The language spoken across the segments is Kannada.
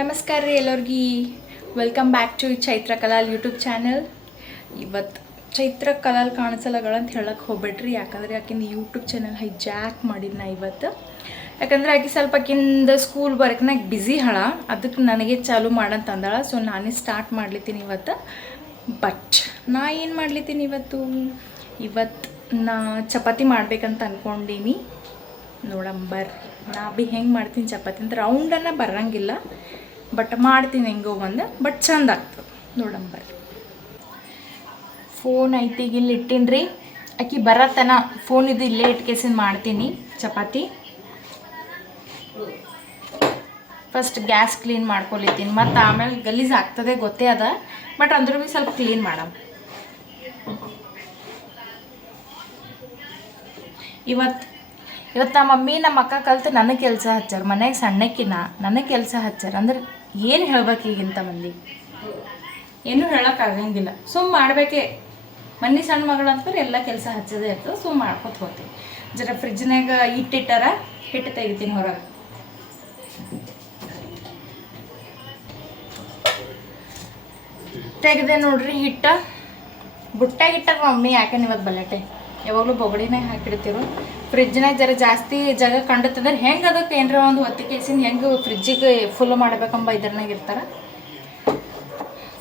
ನಮಸ್ಕಾರ ರೀ ಎಲ್ಲರಿಗೂ. Welcome back to Chaitra Kalal YouTube channel ಇವತ್ತು ಚೈತ್ರ ಕಲಾಲ್ ಕಾಣಿಸಲಗಳಂತ ಹೇಳಕ್ಕೆ ಹೋಗ್ಬೇಡ್ರಿ. ಯಾಕಂದ್ರೆ ಆಕಿನ ಯೂಟ್ಯೂಬ್ ಚಾನಲ್ ಹೈಜಾಕ್ ಮಾಡಿದ್ನ ಇವತ್ತು ಯಾಕಂದ್ರೆ ಆಕೆ ಸ್ವಲ್ಪ ಆಕಿಂದ ಸ್ಕೂಲ್ ವರ್ಕ್ನಾಗ ಬ್ಯುಸಿ ಹಳ. ಅದಕ್ಕೆ ನನಗೆ ಚಾಲು ಮಾಡಂತ ಅಂದಾಳ ಸೊ ನಾನೇ ಸ್ಟಾರ್ಟ್ ಮಾಡ್ಲಿತ್ತೀನಿ ಇವತ್ತು ಬಟ್ ನಾ ಏನು ಮಾಡ್ಲಿತ್ತೀನಿ ಇವತ್ತು? ಇವತ್ತು ನಾ ಚಪಾತಿ ಮಾಡ್ಬೇಕಂತ ಅಂದ್ಕೊಂಡೀನಿ ನೋಡಂಬರ್ರಿ ನಾ ಬಿ ಹೆಂಗೆ ಮಾಡ್ತೀನಿ ಚಪಾತಿ ಅಂತ ರೌಂಡನ್ನು ಬರಂಗಿಲ್ಲ. ಬಟ್ ಮಾಡ್ತೀನಿ ಹೆಂಗೋ ಒಂದು ಬಟ್ ಚಂದ ಆಗ್ತದೆ. ನೋಡಂಬರ್ ಫೋನ್ ಐತಿ, ಇಲ್ಲಿ ಇಟ್ಟೀನಿ ರೀ. ಆಕಿ ಬರತನ ಫೋನ್ ಇದು ಇಲ್ಲೇ ಕೇಸಿನ ಮಾಡ್ತೀನಿ, ಚಪಾತಿ. ಫಸ್ಟ್ ಗ್ಯಾಸ್ ಕ್ಲೀನ್ ಮಾಡ್ಕೊಲಿತ್ತೀನಿ, ಮತ್ತು ಆಮೇಲೆ ಗಲೀಜು ಆಗ್ತದೆ ಗೊತ್ತೇ ಅದ, ಬಟ್ ಅಂದ್ರೂ ಭೀ ಸ್ವಲ್ಪ ಕ್ಲೀನ್ ಮಾಡಮ್. ಇವತ್ತು ಇವತ್ತು ನಮ್ಮ ಮಮ್ಮಿ ನಮ್ಮ ಅಕ್ಕ ಕಲ್ತು ನನಗೆ ಕೆಲಸ ಹಚ್ಚಾರ ಮನೆಗೆ ಸಣ್ಣಕ್ಕಿನ ನನಗೆ ಕೆಲಸ ಹಚ್ಚಾರ. ಅಂದ್ರೆ ಏನು ಹೇಳ್ಬೇಕು ಈಗಿಂತ ಮಂದಿ? ಏನೂ ಹೇಳೋಕ್ಕಾಗಂಗಿಲ್ಲ ಸುಮ್ಮ ಮಾಡಬೇಕೆ. ಮನೆ ಸಣ್ಣ ಮಗಳಂತೂ ಎಲ್ಲ ಕೆಲಸ ಹಚ್ಚದೇ ಇರ್ತದೆ ಸುಮ್ಮ ಮಾಡ್ಕೊತ ಹೋಗ್ತೀನಿ. ಜರ ಫ್ರಿಜ್ನಾಗ ಹಿಟ್ಟಿಟ್ಟಾರ ಹಿಟ್ಟು ತೆಗಿತೀನಿ ಹೊರಗೆ. ತೆಗೆದೆ ನೋಡ್ರಿ ಹಿಟ್ಟ. ಬುಟ್ಟಾಗಿಟ್ಟಾರ ಮಮ್ಮಿ ಯಾಕೆ ಇವತ್ತು ಬಲ್ಲಟೆ ಯಾವಾಗಲೂ ಬೊಗಡಿನೇ ಹಾಕಿಡ್ತೀರು. ಫ್ರಿಜ್ನಾಗ ಜರ ಜಾಸ್ತಿ ಜಾಗ ಕಂಡತ್ತಂದ್ರೆ ಹೆಂಗೆ ಅದಕ್ಕೆ ಏನರ ಒಂದು ಹೊತ್ತಿಗೆಸಿಂದ ಹೆಂಗೆ ಫ್ರಿಜ್ಜಿಗೆ ಫುಲ್ ಮಾಡ್ಬೇಕಂಬ ಇದ್ರನಾಗ ಇರ್ತಾರೆ.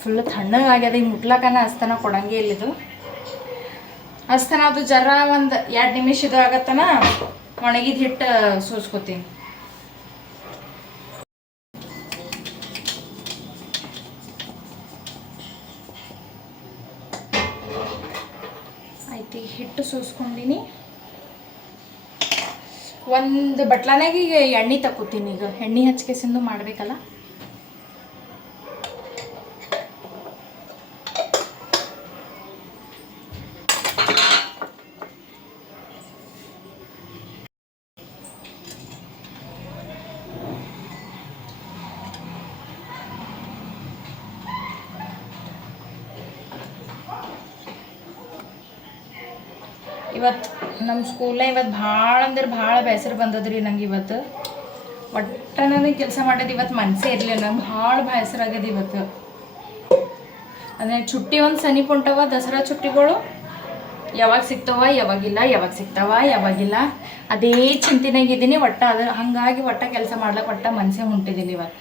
ಫುಲ್ ತಣ್ಣಗಾಗ್ಯದ ಈಗ ಮುಟ್ಲಕನ ಅಸ್ತನ ಕೊಡಂಗೆ ಇಲ್ಲಿದು. ಅಸ್ತನ ಅದು ಜರ ಒಂದು ಎರಡು ನಿಮಿಷ ಇದು ಆಗತ್ತನ, ಒಣಗಿದ ಹಿಟ್ಟು ಸೋಸ್ಕೊತೀನಿ. ಒಂದು ಬಟ್ಲಾನಾಗ ಈಗ ಎಣ್ಣೆ ತಕ್ಕೋತೀನಿ ಈಗ. ಎಣ್ಣೆ ಹಚ್ಕೆಸಿಂದು ಮಾಡಬೇಕಲ್ಲ ಇವತ್ತು ಸ್ಕೂಲ್ನಾಗ ಇವತ್ತು ಭಾಳ ಅಂದ್ರೆ ಭಾಳ ಬೇಸರ ಬಂದದ್ರಿ ನಂಗೆ ಇವತ್ತು. ಒಟ್ಟ ನನಗೆ ಕೆಲಸ ಮಾಡೋದು ಇವತ್ತು ಮನಸ್ಸೇ ಇರಲಿಲ್ಲ, ನಂಗೆ ಭಾಳ ಬೇಸರ ಆಗ್ಯದ ಇವತ್ತು. ಅಂದರೆ ಚುಟ್ಟಿ ಒಂದು ಸನಿ ಹೊಂಟವ ದಸರಾ ಚುಟ್ಟಿಗಳು ಯಾವಾಗ ಸಿಗ್ತಾವ, ಯಾವಾಗಿಲ್ಲ, ಯಾವಾಗ ಸಿಗ್ತಾವ, ಯಾವಾಗಿಲ್ಲ. ಅದೇ ಚಿಂತೆನಾಗಿದ್ದೀನಿ ಒಟ್ಟ ಅದು ಹಾಗಾಗಿ ಒಟ್ಟ ಕೆಲಸ ಮಾಡ್ಲಿಕ್ಕೆ ಒಟ್ಟ ಮನಸ್ಸೇ ಹೊಂಟಿದ್ದೀನಿ ಇವತ್ತು.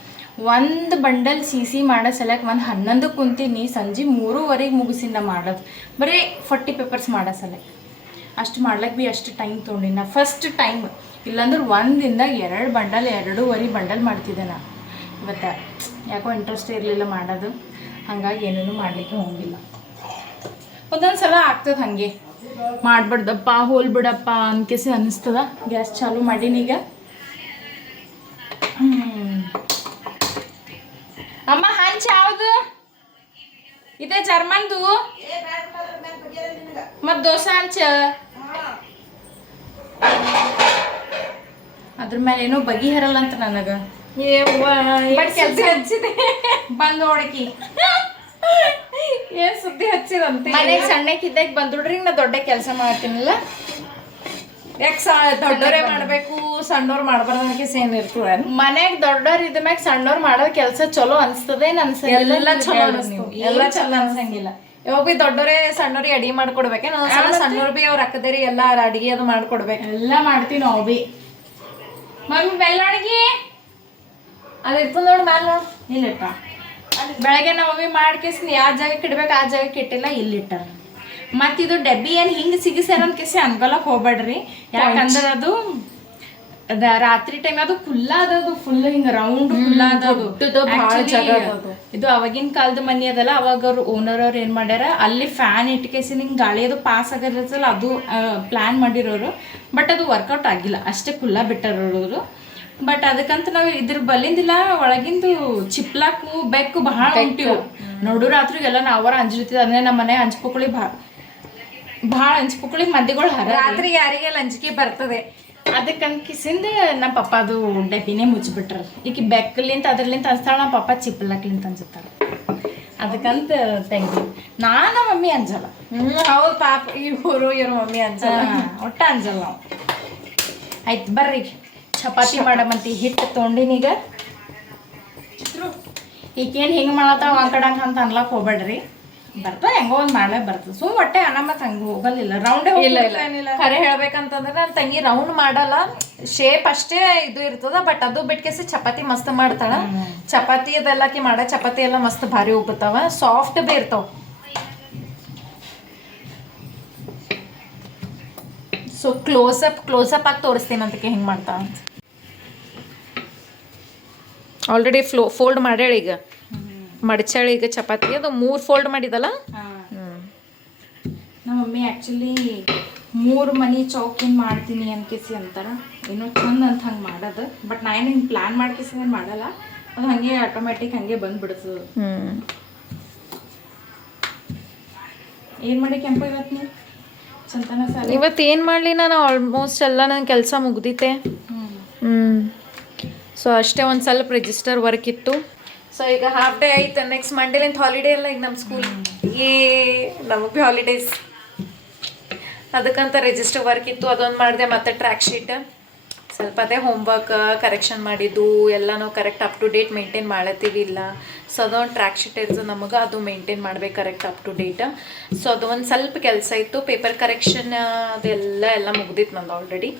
ಒಂದು ಬಂಡಲ್ ಸಿ ಸಿ ಮಾಡೋ ಸಲಕ್ಕೆ ಒಂದು ಹನ್ನೊಂದು ಕುಂತೀನಿ ಸಂಜೆ ಮೂರುವರೆಗೆ ಮುಗಿಸಿಂದ ಮಾಡೋದು ಬರೀ ಫಾರ್ಟಿ ಪೇಪರ್ಸ್ ಮಾಡೋ ಸಲಕ್ಕೆ ಅಷ್ಟು ಮಾಡ್ಲಿಕ್ಕೆ ಭೀ ಅಷ್ಟು ಟೈಮ್ ತೊಗೊಂಡಿನ ಫಸ್ಟ್ ಟೈಮ್ ಇಲ್ಲಾಂದ್ರೆ ಒಂದಿಂದ ಎರಡು ಬಂಡಲ್, ಎರಡೂವರೆ ಬಂಡಲ್ ಮಾಡ್ತಿದ್ದೆ ನಾ. ಇವತ್ತು ಯಾಕೋ ಇಂಟ್ರೆಸ್ಟ್ ಇರಲಿಲ್ಲ ಮಾಡೋದು. ಹಂಗಾಗಿ ಏನೇನು ಮಾಡಲಿಕ್ಕೆ ಹೋಗಿಲ್ಲ. ಒಂದೊಂದು ಸಲ ಆಗ್ತದೆ ಹಾಗೆ. ಮಾಡ್ಬಿಡ್ದಪ್ಪ ಹೋಲ್ ಬಿಡಪ್ಪ ಅನ್ಕೇಸಿ ಅನ್ನಿಸ್ತದ. ಗ್ಯಾಸ್ ಚಾಲು ಈಗ. ಅಮ್ಮ, ಹಂಚ್ ಯಾವುದು? ಇದೆ ಜರ್ಮನ್ದು? ಮತ್ತು ದೋಸೆ ಹಂಚ? ಅದ್ರ ಮೇಲೆ ಏನೋ ಬಗೆಹರಲ್ಲ ಅಂತ ನನಗ. ಬಟ್ ಕೆಲ್ಸ ಹಚ್ಚಿದೆ. ಬಂದು ಹೊಡಕಿ ಏನ್ ಸುದ್ದಿ ಹಚ್ಚಿದಂತೆ? ಮನೆಗೆ ಸಣ್ಣಕ್ಕಿದ್ದಾಗ ಬಂದುಡ್ರಿ ನಾ ದೊಡ್ಡ ಕೆಲಸ ಮಾಡ್ತೀನಲ್ಲ. ಯಾಕೆ ದೊಡ್ಡೋರೇ ಮಾಡ್ಬೇಕು ಸಣ್ಣೋರ್ ಮಾಡ್ಬಾರ್ದು ಅನ್ನಕ್ಕೆ ಸೇನ್ ಇರ್ತದೆ? ಮನೆಗ್ ದೊಡ್ಡವ್ರ ಇದ್ದ ಮ್ಯಾಗ ಸಣ್ಣವ್ರು ಮಾಡೋದ್ ಕೆಲಸ ಚಲೋ ಅನ್ಸ್ತದೆ ಅನ್ಸಂಗಿಲ್ಲ ಎಲ್ಲ ಚಲೋ ಅನ್ಸಂಗಿಲ್ಲ. ಯಾವಾಗ ಬಿ ದೊಡ್ಡೋರೇ ಸಣ್ಣೋರಿಗೆ ಅಡಿಗೆ ಮಾಡ್ಕೊಡ್ಬೇಕೆ ನಾವು ಸಣ್ಣ ಸಣ್ಣೋರ್ ಬಿ ಅವ್ರ ಅಕ್ಕದೇರಿ ಎಲ್ಲ ಅಡಿಗೆ ಅದು ಮಾಡ್ಕೊಡ್ಬೇಕು. ಎಲ್ಲ ಮಾಡ್ತೀವಿ ನಾವು ಬಿ ಮಮ್ಮಿ ಬೆಳ್ಳೊಣಗಿ ಅದು ಇರ್ತದೆ ನೋಡಿ ಮ್ಯಾಲ ನೋಡು. ಇಲ್ಲಿಟ್ಟ ಬೆಳಗ್ಗೆ ನಾವು ಮಮ್ಮಿ ಮಾಡ್ಕೇಸಿ ಯಾವ ಜಾಗಕ್ಕೆ ಇಡ್ಬೇಕು ಆ ಜಾಗಕ್ಕೆ ಇಟ್ಟಿಲ್ಲ ಇಲ್ಲಿಟ್ಟ ಮತ್ತಿದು ಇದು ಡಬ್ಬಿ ಏನ್ ಹಿಂಗ್ ಸಿಗಿಸ್ಯಾರ ಅಂತ ಕೇಸಿ ಅನ್ಕೊಲಕ್ಕೆ ಹೋಗ್ಬೇಡ್ರಿ. ಯಾಕಂದ್ರ ಅದು ರಾತ್ರಿ ಟೈಮ್ ಅದು ಫುಲ್ ಅದು ಫುಲ್ ಹಿಂಗ ರೌಂಡ್ ಫುಲ್ ಅದದು. ಇದು ಅವಾಗಿನ ಕಾಲದ ಮನಿ ಅದಲ್ಲ ಅವಾಗ ಅವ್ರ ಓನರ್ ಅವ್ರು ಏನ್ ಮಾಡ್ಯಾರ ಅಲ್ಲಿ ಫ್ಯಾನ್ ಇಟ್ಕೇಸಿ ಹಿಂಗ ಗಾಳಿ ಅದು ಪಾಸ್ ಆಗಿರ್ತಲ್ಲ ಅದು ಪ್ಲಾನ್ ಮಾಡಿರೋರು. ಬಟ್ ಅದು ವರ್ಕೌಟ್ ಆಗಿಲ್ಲ ಅಷ್ಟೇ ಕುಲ್ಲ ಬಿಟ್ಟರೋರು ಬಟ್ ಅದಕ್ಕಂತ ನಾವು ಇದ್ರ ಬಲ್ಲಿಂದಿಲ್ಲ ಒಳಗಿಂದು ಚಿಪ್ಲಾಕು ಬೆಕ್ಕು ಬಹಳ ಉಂಟಿವು ನೋಡು ರಾತ್ರಿಗೆಲ್ಲ ನಾವರ ಅಂಜಿರ್ತಿದ್ದ ಅದನ್ನೇ ನಮ್ಮ ಮನೆ ಹಂಚ್ಕೊಳಿ ಬಹಳ ಭಾಳ ಹಂಚ್ಕೊಳಿ ಮಂದಿಗಳು ಹರ ರಾತ್ರಿ ಯಾರಿಗೆ ಅಂಜಿಕೆ ಬರ್ತದೆ. ಅದಕ್ಕಂತ ಕಿಸಿಂದ ನಮ್ಮ ಪಪ್ಪ ಅದು ಡಬ್ಬಿನೇ ಮುಚ್ಚಿಬಿಟ್ರ. ಈಕಿ ಬೆಕ್ಕಲಿಂತ ಅದ್ರಲಿಂತ ಅನ್ಸ್ತಾಳ ನಮ್ಮ ಪಪ್ಪ ಚಿಪ್ಪಲಕ್ಲಿಂತ ಅನ್ಸುತ್ತಾರೆ ಅದಕ್ಕಂತ ತೆಗ್ದಿ ನಾನು ಮಮ್ಮಿ ಅಂಜಲ್ಲ. ಹೌದು ಪಾಪ. ಊರು ಇವ್ರ ಮಮ್ಮಿ ಅನ್ಸಲ್ಲ ಹಾ, ಒಟ್ಟ ಅಂಜಲ್ಲ ನಾವು ಆಯ್ತು ಬರ್ರಿ ಚಪಾತಿ ಮಾಡಮಂತಿ ಹಿಟ್ಟು ತೊಗೊಂಡಿನೀಗ ಈಗೇನು ಹಿಂಗೆ ಮಾಡತ್ತಾವ ಆ ಕಡಂಗ ಅಂತ ಅನ್ಲಕ್ ಹೋಗ್ಬೇಡ್ರಿ. ಬರ್ತದ ಹೆಂಗೋ ಒಂದು ಮಾಡ್ಲೇ ಬರ್ತದ ಸುಮ್ ಹೊಟ್ಟೆ ಅನ್ನ ಮತ್ತೆ ಹಂಗೆ ಹೋಗಲಿಲ್ಲ ರೌಂಡ್ ಇಲ್ಲ ಇಲ್ಲ. ಖರೆ ಹೇಳ್ಬೇಕಂತಂದ್ರೆ ನನ್ನ ತಂಗಿ ರೌಂಡ್ ಮಾಡಲ್ಲ. ಶೇಪ್ ಅಷ್ಟೇ ಇದು ಇರ್ತದ ಬಟ್ ಅದು ಬಿಟ್ಕೇಸಿ ಚಪಾತಿ ಮಸ್ತ್ ಮಾಡ್ತಾಳ. ಚಪಾತಿ ಅದೆಲ್ಲಕಿ ಮಾಡ ಚಪಾತಿ ಎಲ್ಲ ಮಸ್ತ್ ಭಾರಿ ಉಬ್ಬತಾವ ಸಾಫ್ಟ್ ಬಿ ಇರ್ತಾವ. So close up close up ಆಗಿ ತೋರಿಸ್ತೀನಿ ಅಂತಕ್ಕೆ ಹೆಂಗೆ ಮಾಡ್ತಾಳ ಅಂತ. ಆಲ್ರೆಡಿ ಫ್ಲೋ ಫೋಲ್ಡ್ ಮಾಡ್ಯಾಳ ಈಗ. ಮಡ್ಚಾಳ ಈಗ ಚಪಾತಿ ಅದು ಮೂರು ಫೋಲ್ಡ್ ಮಾಡಿದಲ್ಲ? ನಮ್ಮ ಮಮ್ಮಿ ಆ್ಯಕ್ಚುಲಿ ಮೂರು ಮನಿ ಚೌಕಿನ್ ಮಾಡ್ತೀನಿ ಅನ್ಕೇಸಿ ಅಂತಾರ. ಏನೋ ಚಂದ ಅಂತ ಹಂಗೆ ಮಾಡೋದು. ಬಟ್ ನಾ ಏನು ಹಿಂಗೆ ಪ್ಲ್ಯಾನ್ ಮಾಡ್ಕೇಸಿ ಏನು ಮಾಡಲ್ಲ. ಅದು ಹಾಗೆ ಆಟೋಮೆಟಿಕ್ ಹಂಗೆ ಬಂದ್ಬಿಡ್ತದೆ. ಹ್ಞೂ ಏನು ಮಾಡಿ ಕೆಂಪು ಇವತ್ತು ನೀವು ಇವತ್ತು ಏನು ಮಾಡಲಿ ನಾನು? ಆಲ್ಮೋಸ್ಟ್ ಎಲ್ಲ ನನ್ನ ಕೆಲಸ ಮುಗ್ದಿತ್ತೆ. ಹ್ಞೂ ಸೊ ಅಷ್ಟೇ ಒಂದು ಸ್ವಲ್ಪ ರಿಜಿಸ್ಟರ್ ವರ್ಕ್ ಇತ್ತು. ಸೊ ಈಗ ಹಾಫ್ ಡೇ ಆಯ್ತು. ನೆಕ್ಸ್ಟ್ ಮಂಡೇಲಿಂದ ಹಾಲಿಡೇ ಅಲ್ಲ ಈಗ ನಮ್ಮ ಸ್ಕೂಲ್ ಏ, ನಮಗೆ ಭೀ ಹಾಲಿಡೇಸ್ ಅದಕ್ಕಂತ ರಿಜಿಸ್ಟರ್ ವರ್ಕ್ ಇತ್ತು. ಅದೊಂದು ಮಾಡಿದೆ ಮತ್ತೆ ಟ್ರ್ಯಾಕ್ ಶೀಟ್ ಸ್ವಲ್ಪ ಅದೇ ಹೋಮ್ವರ್ಕ್ ಕರೆಕ್ಷನ್ ಮಾಡಿದ್ದು. ಎಲ್ಲ ನಾವು correct up to date maintain ಮಾಡತ್ತೀವಿ ಇಲ್ಲ. ಸೊ ಅದೊಂದು ಟ್ರ್ಯಾಕ್ ಶೀಟ್ ಇರ್ತದೆ ನಮಗೆ. ಅದು ಮೇಂಟೈನ್ ಮಾಡ್ಬೇಕು correct up to date so ಅದು ಒಂದು ಸ್ವಲ್ಪ ಕೆಲಸ ಇತ್ತು. ಪೇಪರ್ ಕರೆಕ್ಷನ್ ಅದೆಲ್ಲ ಎಲ್ಲ ಮುಗ್ದಿತ್ತು ನಂದು ಆಲ್ರೆಡಿ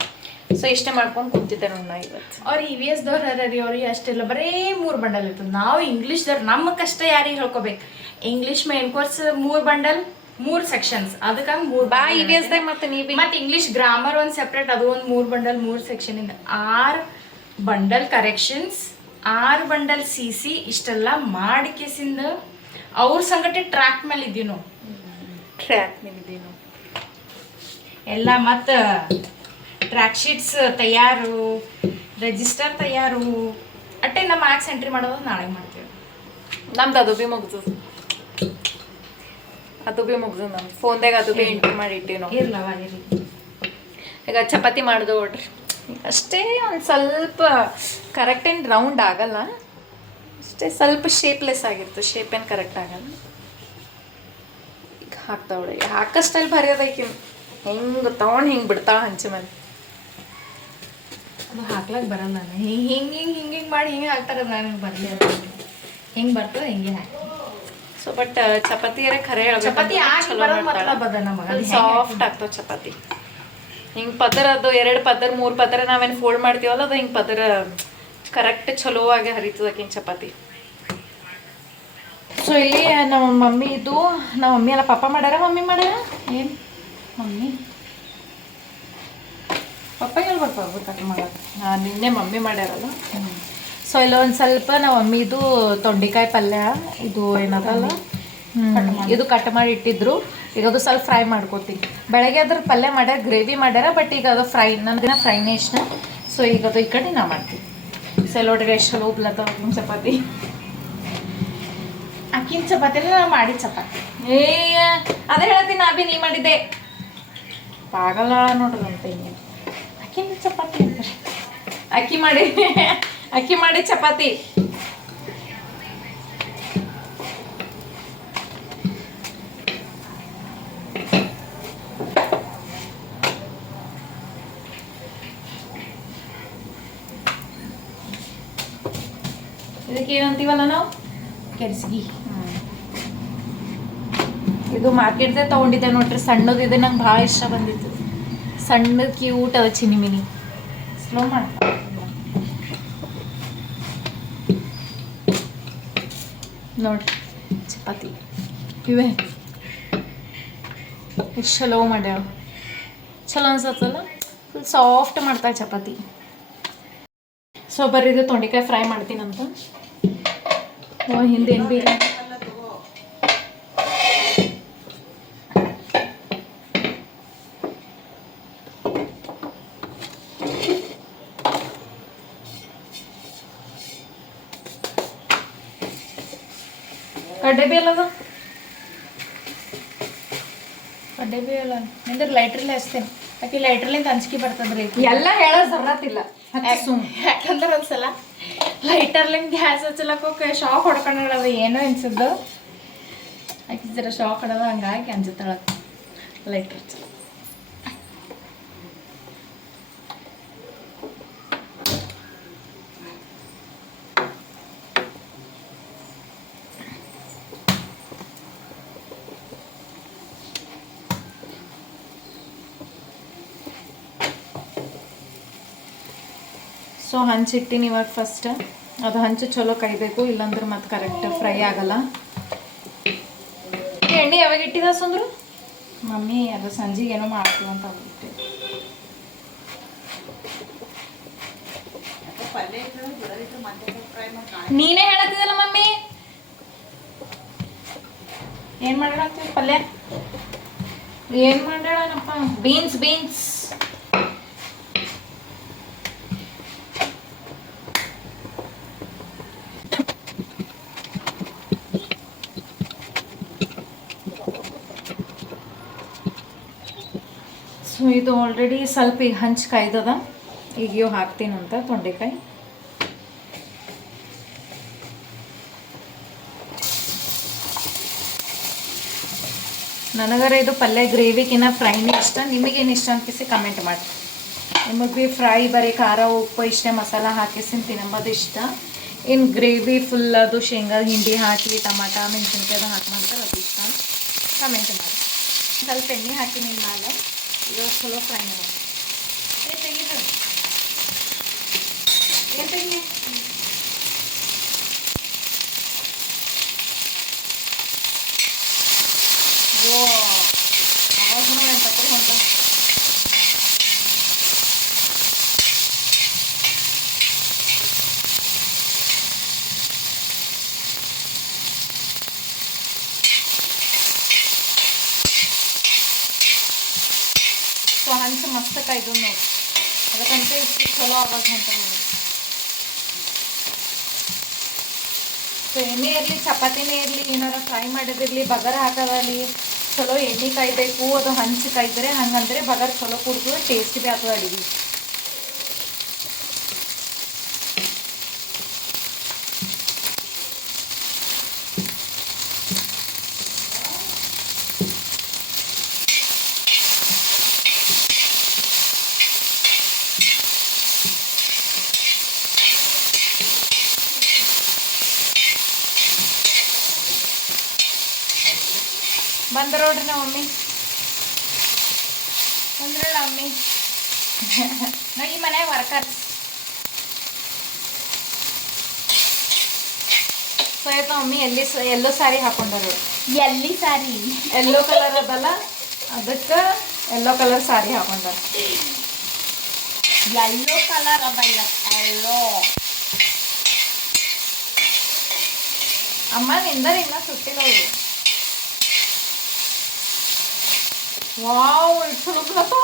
ಸೊ ಇಷ್ಟೇ ಮಾಡ್ಕೊಂಡು ಕುಂತಿದ್ದೆ ನನ್ನ ಇವತ್ತು ಅವ್ರ ಇ ವಿ ಎಸ್ ದೋರ್ ರೀ ಅವ್ರಿಗೆ ಅಷ್ಟೆಲ್ಲ ಬರೇ ಮೂರು ಬಂಡಲ್ ಇರ್ತದೆ ನಾವು ಇಂಗ್ಲೀಷ್ದವ್ರು ನಮ್ಮ ಕಷ್ಟ ಯಾರಿಗೆ ಹೇಳ್ಕೊಬೇಕು? ಇಂಗ್ಲೀಷ್ ಮೇನ್ ಕೋರ್ಸ್ ಮೂರು ಬಂಡಲ್ ಮೂರು ಸೆಕ್ಷನ್ಸ್ ಅದಕ್ಕೆ ಮೂರು ಬಾ ಇ ವಿ ಎಸ್ದಾಗ ಮತ್ತೆ ನೀವು ಮತ್ತೆ ಇಂಗ್ಲೀಷ್ ಗ್ರಾಮರ್ ಒಂದು ಸೆಪ್ರೇಟ್ ಅದು ಒಂದು ಮೂರು ಬಂಡಲ್ ಮೂರು ಸೆಕ್ಷನ್ ಇಂದ. ಆರ್ ಬಂಡಲ್ ಕರೆಕ್ಷನ್ಸ್ ಆರು ಬಂಡಲ್ ಸಿ ಸಿ ಇಷ್ಟೆಲ್ಲ ಮಾಡಿ ಕೇಸಿಂದ ಅವ್ರ ಸಂಗಟ ಟ್ರ್ಯಾಕ್ ಮೇಲೆ ಇದ್ದೀವಿ ನಾವು ಟ್ರ್ಯಾಕ್ ನಿಮ್ದೇನು ಎಲ್ಲ ಮತ್ತು ಟ್ರ್ಯಾಕ್ ಶೀಟ್ಸ್ ತಯಾರು ರಿಜಿಸ್ಟರ್ ತಯಾರು. ಅಟ್ಟೆ ನಮ್ಮ ಮಾರ್ಕ್ಸ್ ಎಂಟ್ರಿ ಮಾಡೋದು ನಾಳೆ ಮಾಡ್ತೀವಿ. ನಮ್ದು ಅದು ಭೀ ಮುಗಿದು. ಅದು ಭೀ ಮುಗ್ದು ನಮ್ಮ ಫೋನ್ದಾಗ ಅದು ಭೀ ಎಂಟ್ರಿ ಮಾಡಿ ಇಟ್ಟಿವಿ ನಾವು. ಇರ್ಲವ ಇರ್ಲಿ. ಈಗ ಚಪಾತಿ ಮಾಡ್ದು ನೋಡ್ರಿ. ಅಷ್ಟೇ ಒಂದು ಸ್ವಲ್ಪ ಕರೆಕ್ಟ್ ಏನು ರೌಂಡ್ ಆಗಲ್ಲ. ಅಷ್ಟೇ ಸ್ವಲ್ಪ ಶೇಪ್ಲೆಸ್ ಆಗಿರ್ತದೆ ಶೇಪ್ ಏನು ಕರೆಕ್ಟ್ ಆಗಲ್ಲ. ಈಗ ಹಾಕ್ತಾವಳೆ ಸ್ಟೈಲ್ ಭಾರಿ ಅದಕ್ಕೆ ಹೆಂಗೆ ತಗೊಂಡು ಹಿಂಗೆ ಬಿಡ್ತಾವ ಹಂಚಿ ಮೇಲೆ. ಅದು ಹಾಕ್ಲಕ್ ಬರಲ್ಲ ನಾನು. ಹಿಂಗೆ ಹಿಂಗೆ ಹಿಂಗೆ ಹಿಂಗೆ ಹಿಂಗೆ ಮಾಡಿ ಹಿಂಗೆ ಹಾಕ್ತಾರೆ ನಾನು ಬರಲಿ ಹಿಂಗೆ ಬರ್ತದೆ ಹಿಂಗೆ ಹಾಕಿ. ಸೊ ಬಟ್ ಚಪಾತಿ ಅರೆ ಖರೆ ಚಪಾತಿ ಸಾಫ್ಟ್ ಆಗ್ತದೆ ಚಪಾತಿ. ಹಿಂಗೆ ಪದರ ಅದು ಎರಡು ಪದರ ಮೂರು ಪದರ ನಾವೇನು ಫೋಲ್ಡ್ ಮಾಡ್ತೀವಲ್ಲ ಅದು ಹಿಂಗೆ ಪದರ ಕರೆಕ್ಟ್ ಚಲೋ ಆಗಿ ಹರಿತದ ಹಿಂಗೆ ಚಪಾತಿ. ಸೊ ಇಲ್ಲಿ ನಮ್ಮ ಮಮ್ಮಿ ಇದು ನಮ್ಮ ಮಮ್ಮಿ ಎಲ್ಲ ಪಾಪ ಮಾಡ್ಯಾರ ಮಮ್ಮಿ ಮಾಡ್ಯಾರ? ಏನು ಮಮ್ಮಿ? ಪಪ್ಪ ಬರ್ತಾವೆ ಅದು ಕಟ್ ಮಾಡೋದು ನಿನ್ನೆ ಮಮ್ಮಿ ಮಾಡ್ಯಾರಲ್ಲ. ಸೊ ಇಲ್ಲ ಒಂದು ಸ್ವಲ್ಪ ನಮ್ಮ ಮಮ್ಮಿದು ತೊಂಡೆಕಾಯಿ ಪಲ್ಯ ಇದು ಏನದಲ್ಲ? ಇದು ಕಟ್ ಮಾಡಿ ಇಟ್ಟಿದ್ರು. ಈಗ ಅದು ಸ್ವಲ್ಪ ಫ್ರೈ ಮಾಡ್ಕೋತೀನಿ. ಬೆಳಗ್ಗೆ ಅದ್ರ ಪಲ್ಯ ಮಾಡ್ಯಾರ ಗ್ರೇವಿ ಮಾಡ್ಯಾರ ಬಟ್ ಈಗ ಅದು ಫ್ರೈ ನನ್ನ ದಿನ ಫ್ರೈನೇ ಇಷ್ಟ ಸೊ ಈಗ ಅದು ಈ ಕಡೆ ನಾ ಮಾಡ್ತೀನಿ. ಸೆಲೋಡ್ಗೆ ಎಷ್ಟು ಚಲೋ ಚಪಾತಿ ನಿಮ್ ಚಪಾತಿ. ಅಕ್ಕಿನ ಚಪಾತಿಲ್ಲ ನಾ ಮಾಡಿದ ಚಪಾತಿ. ಏ ಅದೇ ಹೇಳ್ತೀನಿ ನಾ ಬಿ ನೀ ಮಾಡಿದ್ದೆ. ಆಗಲ್ಲ ನೋಡ್ರಿ ಅಂತ ಹಿಂಗೆ ಅಕ್ಕಿನ ಚಪಾತಿ ಅಂತಾರೆ. ಅಕ್ಕಿ ಮಾಡಿ ಅಕ್ಕಿ ಮಾಡಿ ಚಪಾತಿ. ಇದಕ್ಕೆ ಏನಂತೀವಲ್ಲ ನಾವು? ಕೆರ್ಸ್ಗಿ ಇದು ಮಾರ್ಕೆಟ್ದೇ ತಗೊಂಡಿದ್ದೆ ನೋಡ್ರಿ, ಸಣ್ಣದು, ಇದು ನಂಗೆ ಭಾಳ ಇಷ್ಟ ಬಂದಿತ್ತು. ಸಣ್ಣದು ಕ್ಯೂಟ್ ಅದ ಚಿನಿ ಮಿನಿ. ಸ್ಲೋ ಮಾಡ. ನೋಡ್ರಿ ಚಪಾತಿ. ಇವೆ. ಎಷ್ಟು ಚಲೋ ಮಾಡ್ಯಾವ ಚಲೋ ಅನ್ಸತ್ತಲ್ಲ? ಫುಲ್ ಸಾಫ್ಟ್ ಮಾಡ್ತಾಳೆ ಚಪಾತಿ. ಸೊ ಬರ್ರಿ ಇದು ತೊಂಡೆಕಾಯಿ ಫ್ರೈ ಮಾಡ್ತೀನಂತ ಹಿಂದೆ ಏನು ಬಿ ಕಡ್ಡೆ ಬಿ ಅಲ್ಲದು ಅಡ್ಡೆ ಬಿ ಅಲ್ಲ ನಿಂದ್ರೆ ಲೈಟ್ರಲ್ಲೇ ಹಚ್ತೇನೆ. ಆಕೆ ಲೈಟ್ರಲ್ಲಿಂದ ಅಂಜಿಕೆ ಬರ್ತದ್ರಿ? ಎಲ್ಲ ಹೇಳೋ ಸರತ್ತಿಲ್ಲ ಯಾಕಂದ್ರೆ ಒಂದ್ಸಲ ಲೈಟರ್ಲಿಂದ ಗ್ಯಾಸ್ ಹಚ್ಚಲಕ್ಕ ಶಾಕ್ ಹೊಡ್ಕೊಂಡದ ಏನೋ ಅನ್ಸಿದ್ದು. ಆಕೆ ಜರ ಶಾಕ್ ಹೊಡೋದು ಹಂಗಾಗಿ ಅಂಜುತ್ತಾಳ ಲೈಟರ್ ಹಚ್ಚ. ಸೊ ಹಂಚಿಟ್ಟಿನಿ ಇವಾಗ ಫಸ್ಟ್ ಅದು ಹಂಚು ಚಲೋ ಕೈಬೇಕು ಇಲ್ಲಾಂದ್ರೆ ಮತ್ತೆ ಕರೆಕ್ಟ್ ಫ್ರೈ ಆಗಲ್ಲ. ಎಣ್ಣೆ ಯಾವಾಗ ಇಟ್ಟಿದ ಸಂದ್ರು? ಮಮ್ಮಿ ಅದು ಸಂಜೆಗೆ ಏನೋ ಮಾಡ್ತೀವಿ ಅಂತ ಬಿಟ್ಟೆ ನೀನೇ ಹೇಳತ್ತಿದಲ್ಲ ಮಮ್ಮಿ? ಏನು ಮಾಡೋಣ ಪಲ್ಯ? ಏನ್ ಮಾಡ್ಯಾಳನಪ್ಪ? ಬೀನ್ಸ್ ಬೀನ್ಸ್ ಸೊ ಇದು ಆಲ್ರೆಡಿ ಸ್ವಲ್ಪ ಈಗ ಹಂಚು ಕಾಯ್ದದ. ಈಗ ಇವು ಅಂತ ತೊಂಡೆಕಾಯಿ. ನನಗರ ಇದು ಪಲ್ಯ ಗ್ರೇವಿಗಿನ್ನ ಫ್ರೈನೇ ಇಷ್ಟ. ನಿಮಗೇನು ಇಷ್ಟ ಅನ್ಕಿಸಿ ಕಮೆಂಟ್ ಮಾಡಿ. ನಿಮಗೆ ಭೀ ಫ್ರೈ ಬರೀ ಖಾರ, ಉಪ್ಪು, ಇಷ್ಟೇ ಮಸಾಲ ಹಾಕಿಸಿ ತಿನ್ನಂಬೋದು ಇಷ್ಟ. ಇನ್ನು ಗ್ರೇವಿ ಫುಲ್ ಅದು ಶೇಂಗಾ, ಹಿಂಡಿ ಹಾಕಿ, ಟಮಾಟ ಮೆಣಸಿನ್ಕಾಯಿ ಅದು ಹಾಕಿ ಮಾಡ್ತಾರೆ ಅದು ಇಷ್ಟ. ಕಮೆಂಟ್ ಮಾಡಿ. ಸ್ವಲ್ಪ ಎಣ್ಣೆ ಹಾಕಿ ನಿಮ್ಮ ಮೇಲೆ ಇದು ಚಲೋ ಫ್ರೈ ಮಾಡಿ ಏನು ತೆಗಿತು ಏನು ತೆಗಿ ಓ ಅವಾಗ ಎಂತ ಹೊಂಟ ಸೊ ಹಂಚು ಕಾಯ್ದು ನೋಡಿ. ಅದಕ್ಕಂತ ಇಷ್ಟು ಚಲೋ ನೋಡಿ ಸೊ ಎಣ್ಣೆ ಇರಲಿ, ಚಪಾತಿನೇ ಇರಲಿ, ಏನಾರ ಫ್ರೈ ಮಾಡಿದಿರಲಿ ಬಗರ್ ಹಾಕೋದಲ್ಲಿ ಚಲೋ ಎಣ್ಣೆ ಕಾಯ್ಬೇಕು, ಅದು ಹಂಚಿ ಕಾಯ್ದರೆ ಹಂಗಂದ್ರೆ ಬಗರ್ ಚಲೋ ಕುಡ್ದು ಟೇಸ್ಟ್ ಭೀ ಆಗ್ತದೆ ಅಡಿಗೆ. ನೋಡ್ರಿ ನಮ್ಮ ಮಮ್ಮಿ. ಅಂದ್ರಲ್ಲ ಮಮ್ಮಿ. ನಾ ಈ ಮನೆ ವರ್ಕರ್ ಸೋಯತ ಮಮ್ಮಿ ಎಲ್ಲಿ ಎಲ್ಲೋ ಸಾರಿ ಹಾಕೊಂಡರು ಎಲ್ಲಿ ಸಾರಿ? ಎಲ್ಲೋ ಕಲರ್ ಅದಲ್ಲ ಅದಕ್ಕೆ ಎಲ್ಲೋ ಕಲರ್ ಸಾರಿ ಹಾಕೊಂಡಾರ. ಎಲ್ಲೋ ಕಲರ್ ಅದ ಎಲ್ಲೋ. ಅಮ್ಮ ನಿಂದರ್ ಇನ್ನ ಸುಟ್ಟಿದವು ವಾವ್ ಇಟ್ಟು ಚಲೋ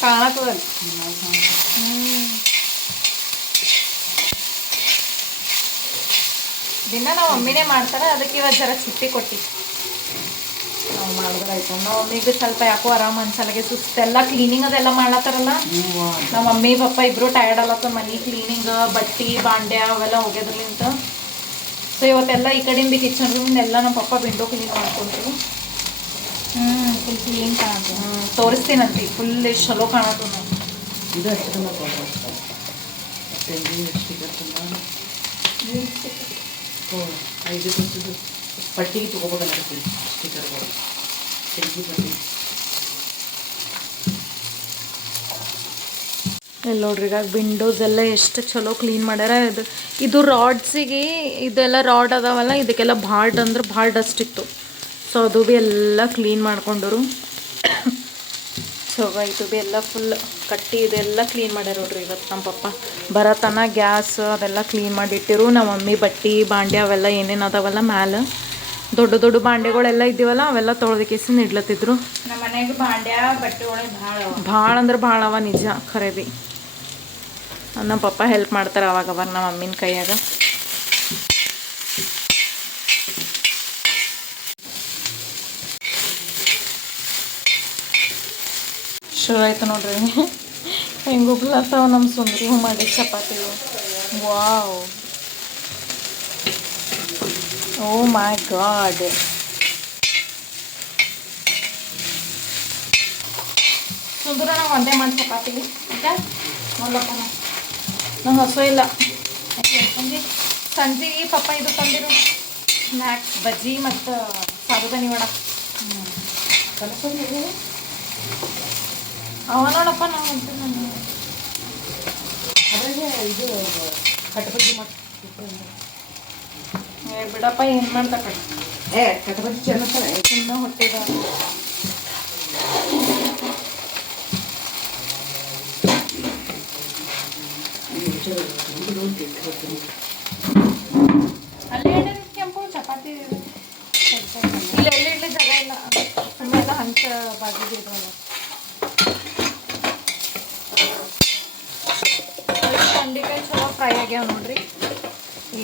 ಕಾಣತ್ತದಲ್ಲಿ ದಿನ ನಾವು ಮಮ್ಮಿನೇ ಮಾಡ್ತಾರ ಅದಕ್ಕೆ ಇವತ್ತು ಜರ ಸುಟ್ಟಿ ಕೊಟ್ಟಿ ನಾವು ಮಾಡಿದ್ರೆ ಆಯ್ತು ನಮ್ಮ ಮಮ್ಮಿಗೆ ಸ್ವಲ್ಪ ಯಾಕೋ ಆರಾಮ್ ಅನ್ಸಲ್ಗೆ ಸುಸ್ತೆಲ್ಲ ಕ್ಲೀನಿಂಗ್ ಅದೆಲ್ಲ ಮಾಡ್ಲತ್ತಾರಲ್ಲ ನಮ್ಮ ಮಮ್ಮಿ ಪಪ್ಪ ಇಬ್ರು ಟಯರ್ಡ್ ಅಲ್ಲತ್ತ ಮನಿ ಕ್ಲೀನಿಂಗ್ ಬಟ್ಟಿ ಬಾಂಡ್ಯ ಅವೆಲ್ಲ ಹೋಗ್ಯದ್ರಲಿಂತ ಸೊ ಇವತ್ತೆಲ್ಲ ಈ ಕಡೆಯಿಂದ ಕಿಚನ್ ರೂಮ್ ಎಲ್ಲ ನಮ್ಮ ಪಪ್ಪ ವಿಂಡೋ ಕ್ಲೀನ್ ಮಾಡ್ಕೊಂಡ್ರು. ಹ್ಞೂ ಫುಲ್ ಕ್ಲೀನ್ ಕಾಣುತ್ತೆ. ಹ್ಞೂ ತೋರಿಸ್ತೀನಂತಿ ಫುಲ್ ಚಲೋ ಕಾಣತ್ತು ನಾವು ಇದು ಅಷ್ಟು ಐದು ಪಟ್ಟಿಗೆ ತೊಗೋಬೇಕಲ್ಲ ಸ್ಟಿಕ್ಕರ್ಗಳು ತೆಂಗಿ ಪಟ್ಟಿ. ಇಲ್ಲಿ ನೋಡ್ರಿ ಈಗ ವಿಂಡೋಸ್ ಎಲ್ಲ ಎಷ್ಟು ಚಲೋ ಕ್ಲೀನ್ ಮಾಡ್ಯಾರ. ಇದು ಇದು ರಾಡ್ಸಿಗೆ ಇದೆಲ್ಲ ರಾಡ್ ಅದಾವಲ್ಲ ಇದಕ್ಕೆಲ್ಲ ಭಾಳ ಅಂದ್ರೆ ಭಾಳ ಡಸ್ಟ್ ಇತ್ತು. ಸೊ ಅದು ಭೀ ಎಲ್ಲ ಕ್ಲೀನ್ ಮಾಡ್ಕೊಂಡರು. ಸೊ ಇದು ಭೀ ಎಲ್ಲ ಫುಲ್ ಕಟ್ಟಿ ಇದೆಲ್ಲ ಕ್ಲೀನ್ ಮಾಡ್ಯಾರ ನೋಡ್ರಿ ಇವತ್ತು ನಮ್ಮ ಪಪ್ಪ. ಬರತನ ಗ್ಯಾಸ್ ಅದೆಲ್ಲ ಕ್ಲೀನ್ ಮಾಡಿಟ್ಟಿರು ನಮ್ಮ ಮಮ್ಮಿ ಬಟ್ಟೆ ಬಾಂಡೆ ಅವೆಲ್ಲ ಏನೇನು ಅದಾವಲ್ಲ ಮ್ಯಾಲ. ದೊಡ್ಡ ದೊಡ್ಡ ಬಾಂಡೆಗಳೆಲ್ಲ ಇದ್ದೀವಲ್ಲ ಅವೆಲ್ಲ ತೊಳೆದಕ್ಕೆಸಿಂದ ಇಡ್ಲತ್ತಿದ್ರು ಭಾಳ ಅಂದ್ರೆ ಭಾಳ ಅವ ನಿಜ ಖರೆ ಬಿ ನಮ್ಮ ಪಪ್ಪ ಹೆಲ್ಪ್ ಮಾಡ್ತಾರೆ ಅವಾಗ ಅವಾಗ ನಮ್ಮ ಅಮ್ಮಿನ ಕೈಯಾಗ. ಶುರು ಆಯ್ತು ನೋಡ್ರಿ. ಹೆಂಗೆ ಉಗ್ಲತ್ತಾವ ನಮ್ಮ ಸುಂದ್ರಿ ಮಾಡಿ chapati. Wow. Oh my god. ಸುಂದರ ನಾವು ಒಂದೇ ಮಾಡಿ ಚಪಾತಿ. ನೋಡ್ಲಪ್ಪ ನಂಗೆ ಹಸು ಇಲ್ಲ. ಸಂಜೆ ಸಂಜೆಗೆ ಪಪ್ಪ ಇದು ತಂದಿರು. ಸ್ನ್ಯಾಕ್ಸ್ ಬಜ್ಜಿ ಮತ್ತು ಸಾಬುದಾನಿ ವಡ. ಅವ ನೋಡಪ್ಪ ನಾವು ಅಂತ ನಾನು. ಅದ್ರಾಗೆ ಇದು ಕಟಬಜ್ಜಿ ಮಾಡಿ ಬಿಡಪ್ಪ ಏನು ಮಾಡ್ತಾ ಕಟ್ ಏ ಕಟಬಜ್ಜಿ ಚೆನ್ನಾಗ್ತಾರೆ ಇನ್ನೂ ಹೊಟ್ಟಿದ ಅಲ್ಲೇ ಕೆಂಪು ಚಪಾತಿ ಇಲ್ಲ ಎಲ್ಲಿ ಇಡ್ಲಿ ಜಾಗ ಇಲ್ಲ ಸುಮ್ಮನೆ ಹಂಚ ಬಾಜಿಗೆ ಇದ್ರಲ್ಲ ತೊಂಡೆಕಾಯಿ ಚಲೋ ಫ್ರೈ ಆಗ್ಯಾವ ನೋಡ್ರಿ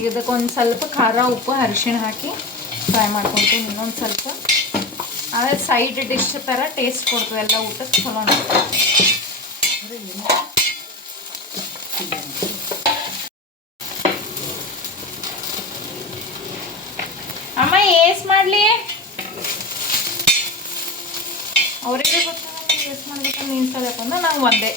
ಇದಕ್ಕೆ ಒಂದು ಸ್ವಲ್ಪ ಖಾರ ಉಪ್ಪು ಅರಿಶಿಣ ಹಾಕಿ ಫ್ರೈ ಮಾಡ್ಕೊತೀನಿ ಇನ್ನೊಂದು ಸ್ವಲ್ಪ ಆಮೇಲೆ ಸೈಡ್ ಡಿಶ್ ಥರ ಟೇಸ್ಟ್ ಕೊಡ್ತದೆ ಎಲ್ಲ ಊಟಕ್ಕೆ ಚಲೋ ಅನ್ಸುತ್ತೆ. ಅಮ್ಮ ಏಸ್ ಮಾಡಲಿ ಅವರಿಗೆ ಗೊತ್ತಾಗ ಏಸ್ ಮಾಡ್ಬೇಕು ಸಲಕ್ಕೆ ನಂಗೆ ಒಂದೇ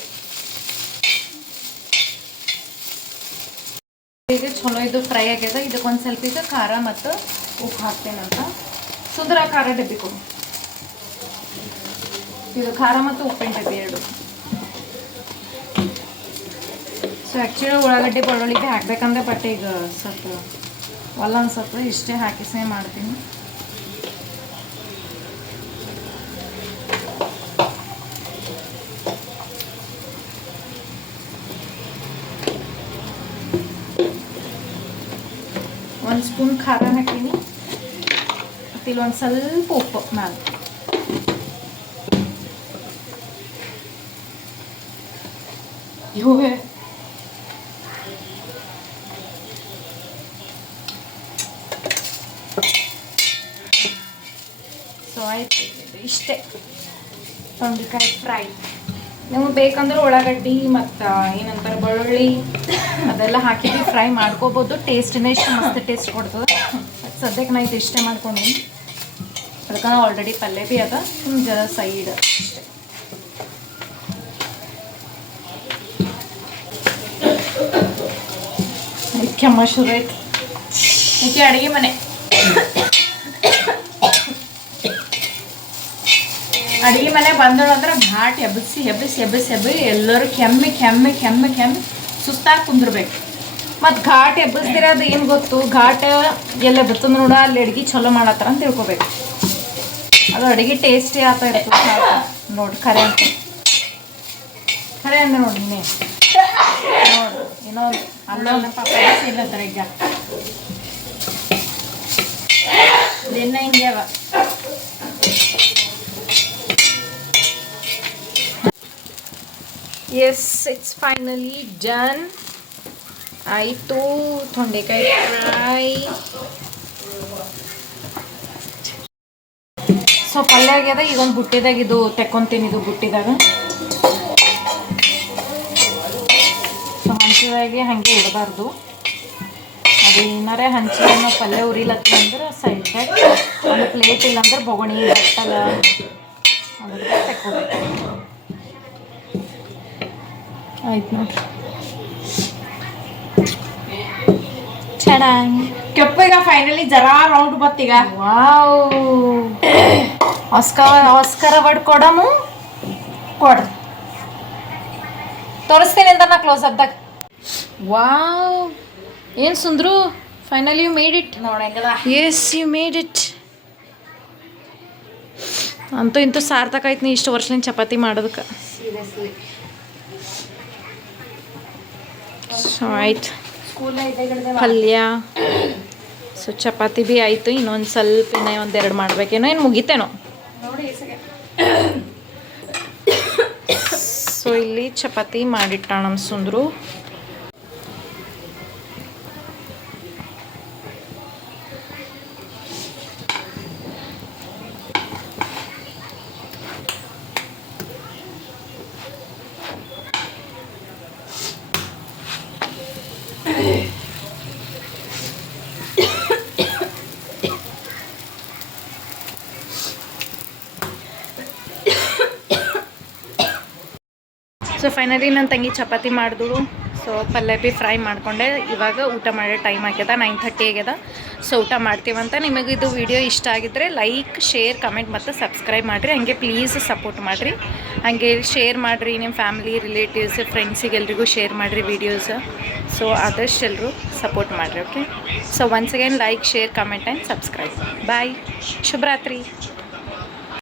ಈಗ ಚಲೋ, ಇದು ಫ್ರೈ ಆಗ್ಯದ. ಇದಕ್ಕೆ ಒಂದು ಸ್ವಲ್ಪ ಈಗ ಖಾರ ಮತ್ತು ಉಪ್ಪು ಹಾಕ್ತೇನಂತ ಸುಂದರ ಖಾರ ಡಬ್ಬಿ ಕೊಡು. ಇದು ಖಾರ ಮತ್ತು ಉಪ್ಪಿನ ಡಬ್ಬಿ ಎರಡು. ಸೊ ಆ್ಯಕ್ಚುಲಿ ಉಳ್ಳಾಗಡ್ಡೆ ಬೆಳ್ಳುಳ್ಳಿಗೆ ಹಾಕ್ಬೇಕಂದ್ರೆ ಬಟ್ ಈಗ ಸ್ವಲ್ಪ ಒಲ್ಲ ಸ್ವಲ್ಪ ಇಷ್ಟೇ ಹಾಕಿಸೇ ಮಾಡ್ತೀನಿ ಒಂದು ಸ್ಪೂನ್ ಖಾರ ಹಾಕೀನಿ ಮತ್ತು ಇಲ್ಲೊಂದು ಸ್ವಲ್ಪ ಉಪ್ಪು ಮ್ಯಾಲೆ ಇವೇ ಸೊ ಆಯ್ತು ಇಷ್ಟೇ ತೊಂಡೆಕಾಯಿ ಫ್ರೈ ನಿಮಗೆ ಬೇಕಂದ್ರೆ ಉಳ್ಳಾಗಡ್ಡಿ ಮತ್ತು ಏನಂತಾರೆ ಬೆಳ್ಳುಳ್ಳಿ ಅದೆಲ್ಲ ಹಾಕಿದ್ದು ಫ್ರೈ ಮಾಡ್ಕೋಬೋದು. ಟೇಸ್ಟಿನೇ ಇಷ್ಟು ಮಸ್ತ್ ಟೇಸ್ಟ್ ಕೊಡ್ತದೆ. ಸದ್ಯಕ್ಕೆ ನಾ ಇದು ಇಷ್ಟೇ ಮಾಡ್ಕೊಂಡೀನಿ. ಅದಕ್ಕೆ ಆಲ್ರೆಡಿ ಪಲ್ಯ ಭೀ ಅದ ಜರ ಸೈಡ್ ಅಷ್ಟೇ. ಕೆಮ್ಮ ಶುರು ಈಕೆ ಅಡುಗೆ ಮನೆ. ಅಡುಗೆ ಮನೆ ಬಂದಳು ಅಂದ್ರೆ ಘಾಟ್ ಎಬ್ಬಿಸಿ ಎಬ್ಬಿಸಿ ಎಬ್ಬಿಸಿ ಎಬ್ಬಿ ಎಲ್ಲರೂ ಕೆಮ್ಮಿ ಕೆಮ್ಮಿ ಕೆಮ್ಮಿ ಕೆಮ್ಮಿ ಸುಸ್ತಾಗಿ ಕುಂದಿರ್ಬೇಕು. ಮತ್ತು ಘಾಟ್ ಎಬ್ಬಿಸ್ದಿರೋದು ಏನು ಗೊತ್ತು? ಘಾಟ್ ಎಲ್ಲ ಬರ್ತದ ನೋಡ, ಅಲ್ಲಿ ಅಡುಗೆ ಚಲೋ ಮಾಡತ್ತಾರ ಅಂತ ತಿಳ್ಕೊಬೇಕು. ಅದು ಅಡುಗೆ ಟೇಸ್ಟಿ ಆತ ಇರ್ತದೆ ನೋಡಿ ಖರೆ ಅಂತ. ಖರೆ ಅಂದ್ರೆ ನೋಡಿ ನೀನೇ ನೋಡಿ ಏನೋ ಅಲ್ಲ ಪಾಪ ತರ ಈಗ. ದಿನ ಹಿಂಗೆ ಎಸ್ ಇಟ್ಸ್ ಫೈನಲಿ ಡನ್ ಆಯಿತು ತೊಂಡೆಕಾಯಿ ಫ್ರೈ ಸೊ ಪಲ್ಯ ಆಗ್ಯದ ಒಂದು ಬುಟ್ಟಿದಾಗ ಇದು ತೆಕ್ಕೊಂತೀನಿ, ಇದು ಬುಟ್ಟಿದಾಗ. ಸೊ ಹಂಚಿದಾಗೆ ಹಾಗೆ ಇಡಬಾರ್ದು. ಅದು ಏನಾರೇ ಹಂಚಿನ ಪಲ್ಯ ಉರಿಲತ್ತ ಅಂದ್ರೆ ಸೈಡ್ ಬ್ಯಾಗ್ ಒಂದು ಪ್ಲೇಟ್ ಇಲ್ಲಾಂದ್ರೆ ಬೊಗಣಿ, ಬಟ್ಟಲ ಅದ್ರ ತೆಕ್ಕೋಬೇಕು. ಆಯ್ತು ನೋಡ್ರಿ. ಚೆನ್ನಾಗಿ ಕೆಪ್ಪೀಗ ಫೈನಲಿ ಜರಾ ರೌಂಡ್ ಬತ್ತೀಗ. ವಾವ್. ಆಸ್ಕರ್ ಆಸ್ಕರ್ ಅವಾರ್ಡ್ ಕೊಡಮು? ಕೊಡ್ರಿ ತೋರಿಸ್ತೀನಿ ಅಂತ ನಾ ಕ್ಲೋಸ್ ಅಪ್ದಾಗ ವಾವ್. ಏನು ಸುಂದ್ರು? ಫೈನಲಿ ಯು ಮೇಡ್ ಇಟ್ ನೋಡ ಹೆಂಗದ? ಎಸ್ ಯು ಮೇಡ್ ಇಟ್ ಅಂತೂ ಇಂತೂ ಸಾರ್ಥಕ ಆಯ್ತು ನೀ ಇಷ್ಟು ವರ್ಷದಿಂದ ಚಪಾತಿ ಮಾಡೋದಕ್ಕೆ. ಸೀರಿಯಸ್ಲಿ ಸೊ ಆಯ್ತು ಪಲ್ಯ. ಸೊ ಚಪಾತಿ ಭೀ ಆಯಿತು. ಇನ್ನೊಂದು ಸ್ವಲ್ಪ ಇನ್ನೂ ಒಂದೆರಡು ಮಾಡ್ಬೇಕೇನೋ ಏನು ಮುಗಿತೇನೋ? ಸೊ ಇಲ್ಲಿ ಚಪಾತಿ ಮಾಡಿಟ್ಟ ನಮ್ಮ ಸುಂದ್ರು. ಸೊ ಫೈನಲಿ ನನ್ನ ತಂಗಿ ಚಪಾತಿ ಮಾಡಿದಳು ಸೊ ಪಲ್ಯ ಬಿ ಫ್ರೈ ಮಾಡಿಕೊಂಡೆ. ಇವಾಗ ಊಟ ಮಾಡೋ ಟೈಮ್ ಆಗ್ಯದ ನೈನ್ ಥರ್ಟಿ ಆಗ್ಯದ. ಸೊ ಊಟ ಮಾಡ್ತೀವಂತ. ಇದು ವಿಡಿಯೋ ಇಷ್ಟ ಆಗಿದ್ರೆ ಲೈಕ್ ಶೇರ್ ಕಮೆಂಟ್ ಮತ್ತು ಸಬ್ಸ್ಕ್ರೈಬ್ ಮಾಡಿರಿ. ಹಂಗೆ ಪ್ಲೀಸ್ ಸಪೋರ್ಟ್ ಮಾಡಿರಿ. ಹಾಗೆ ಶೇರ್ ಮಾಡಿರಿ ನಿಮ್ಮ ಫ್ಯಾಮಿಲಿ ರಿಲೇಟಿವ್ಸ್ ಫ್ರೆಂಡ್ಸಿಗೆ ಎಲ್ರಿಗೂ ಶೇರ್ ಮಾಡಿರಿ ವೀಡಿಯೋಸ್ ಸೊ ಆದಷ್ಟು ಎಲ್ಲರೂ ಸಪೋರ್ಟ್ ಮಾಡಿರಿ okay so once again like share comment and subscribe bye ಶುಭರಾತ್ರಿ.